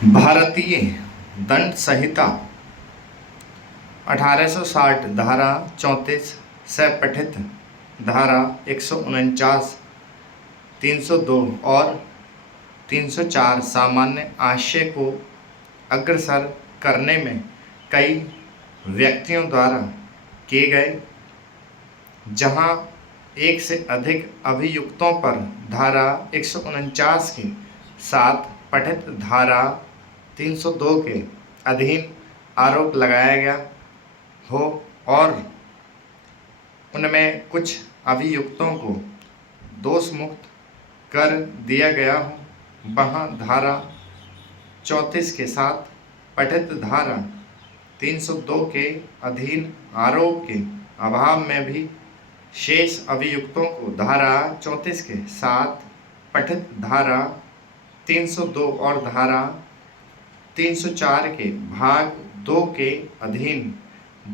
भारतीय दंड संहिता 1860 धारा 34 से पठित धारा 149, 302 और 304 सामान्य आशय को अग्रसर करने में कई व्यक्तियों द्वारा किए गए, जहां एक से अधिक अभियुक्तों पर धारा 149 के साथ पठित धारा 302 के अधीन आरोप लगाया गया हो और उनमें कुछ अभियुक्तों को दोष मुक्त कर दिया गया हो, वहाँ धारा 34 के साथ पठित धारा 302 के अधीन आरोप के अभाव में भी शेष अभियुक्तों को धारा 34 के साथ पठित धारा 302 और धारा 304 के भाग 2 के अधीन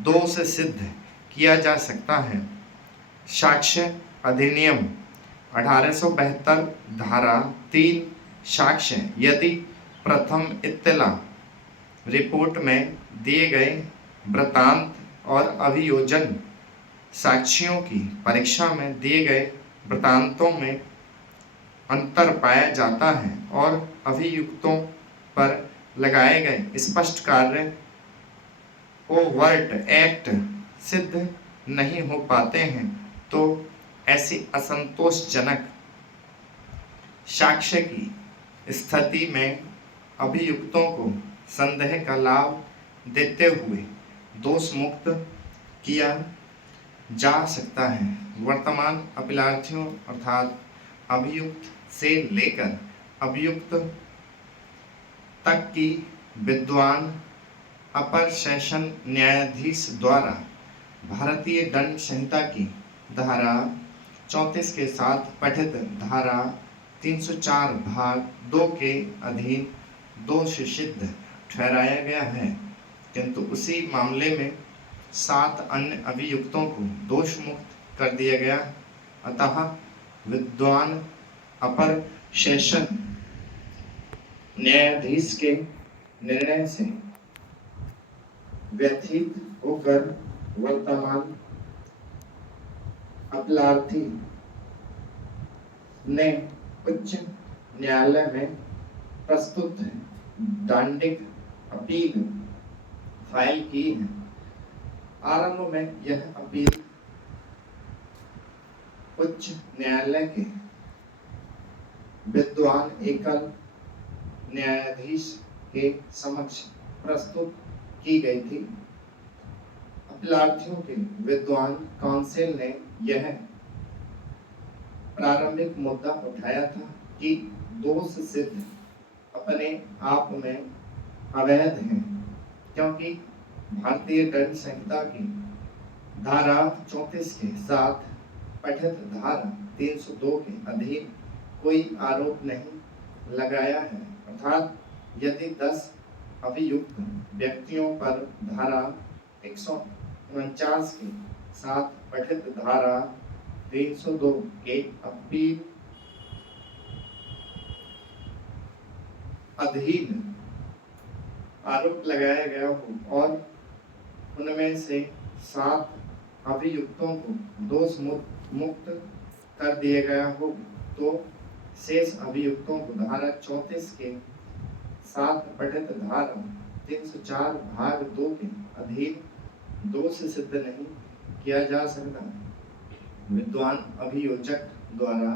दोष सिद्ध किया जा सकता है। साक्ष्य अधिनियम 1872 धारा 3 साक्ष्य यदि प्रथम इत्तला रिपोर्ट में दिए गए वृत्तांत और अभियोजन साक्ष्यों की परीक्षा में दिए गए वृत्तांतों में अंतर पाया जाता है और अभियुक्तों पर लगाए गए स्पष्ट कार्य ओवर्ट एक्ट सिद्ध नहीं हो पाते हैं, तो ऐसी असंतोषजनक साक्ष्य की स्थिति में अभियुक्तों को संदेह का लाभ देते हुए दोष मुक्त किया जा सकता है। वर्तमान अपीलार्थियों अर्थात अभियुक्त से लेकर अभियुक्त तक की विद्वान अपर सेशन न्यायाधीश द्वारा भारतीय दंड संहिता की धारा 34 के साथ पठित धारा 304 भाग 2 के अधीन दोष सिद्ध ठहराया गया है, किंतु उसी मामले में 7 अन्य अभियुक्तों को दोष मुक्त कर दिया गया। अतः विद्वान अपर सेशन न्यायाधीश के निर्णय से व्यथित होकर वर्तमान अपीलार्थी ने उच्च न्यायालय में प्रस्तुत दंडिक अपील फाइल की है। आरंभ में यह अपील उच्च न्यायालय के विद्वान एकल न्यायाधीश के समक्ष प्रस्तुत की गई थी। अपीलार्थियों के विद्वान काउंसिल ने यह प्रारंभिक मुद्दा उठाया था कि दोष सिद्ध अपने आप में अवैध है, क्योंकि भारतीय दंड संहिता की धारा 34 के साथ पठित धारा 302 के अधीन कोई आरोप नहीं लगाया है। अर्थात यदि 10 अभियुक्त व्यक्तियों पर धारा 149 के साथ पठित धारा 302 के अपील अधीन आरोप लगाया गया हो और उनमें से 7 अभियुक्तों को दोष मुक्त कर दिया गया हो, तो शेष अभियुक्तों को धारा 34 के साथ पठित धारा 304 भाग 2 के अधीन दोष सिद्ध नहीं किया जा सकता। विद्वान अभियोजक द्वारा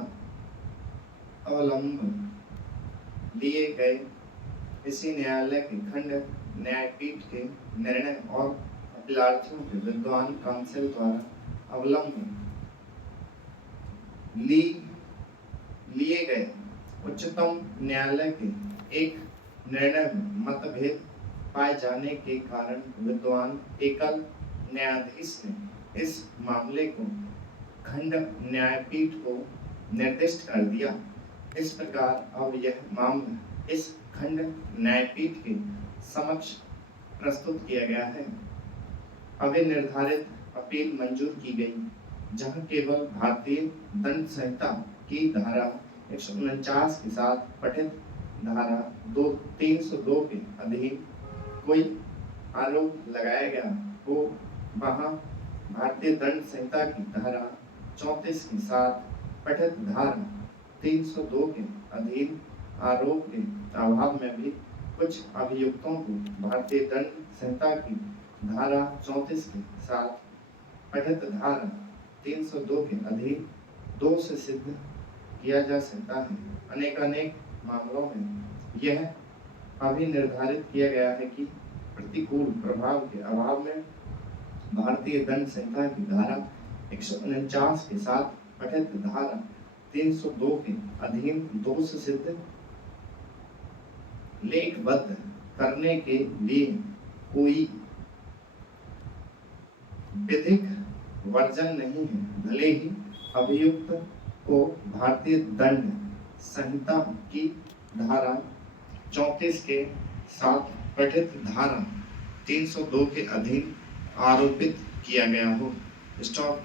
अवलंब लिए गए इसी न्यायालय के खंड न्यायपीठ के निर्णय और अपीलार्थियों के विद्वान काउंसिल द्वारा अवलंब लिए गए उच्चतम न्यायालय के एक निर्णय में मतभेद पाए जाने के कारण विद्वान एकल न्यायाधीश ने इस मामले को खंड न्यायपीठ को निर्दिष्ट कर दिया। इस प्रकार अब यह मामला इस खंड न्यायपीठ के समक्ष प्रस्तुत किया गया है। अभी निर्धारित अपील मंजूर की गई, जहां केवल भारतीय दंड संहिता की धारा 149 के साथ पठित धारा 302 के अधीन कोई आरोप लगाया गया हो, वहाँ भारतीय दंड संहिता की धारा 34 के साथ पठित धारा 302 के अधीन आरोप के अभाव में भी कुछ अभियुक्तों को भारतीय दंड संहिता की धारा 34 के साथ पठित धारा 302 के अधीन दोष सिद्ध किया जा सकता है। अनेक मामलों में यह अभी निर्धारित किया गया है कि प्रतिकूल प्रभाव के अभाव में भारतीय दंड संहिता की धारा 149 के साथ पठित धारा 302 के अधीन दोष सिद्ध लेखबद्ध करने के लिए कोई विधिक वर्जन नहीं है, भले ही अभियुक्त को भारतीय दंड संहिता की धारा 34 के साथ पठित धारा 302 के अधीन आरोपित किया गया हो। स्टॉप।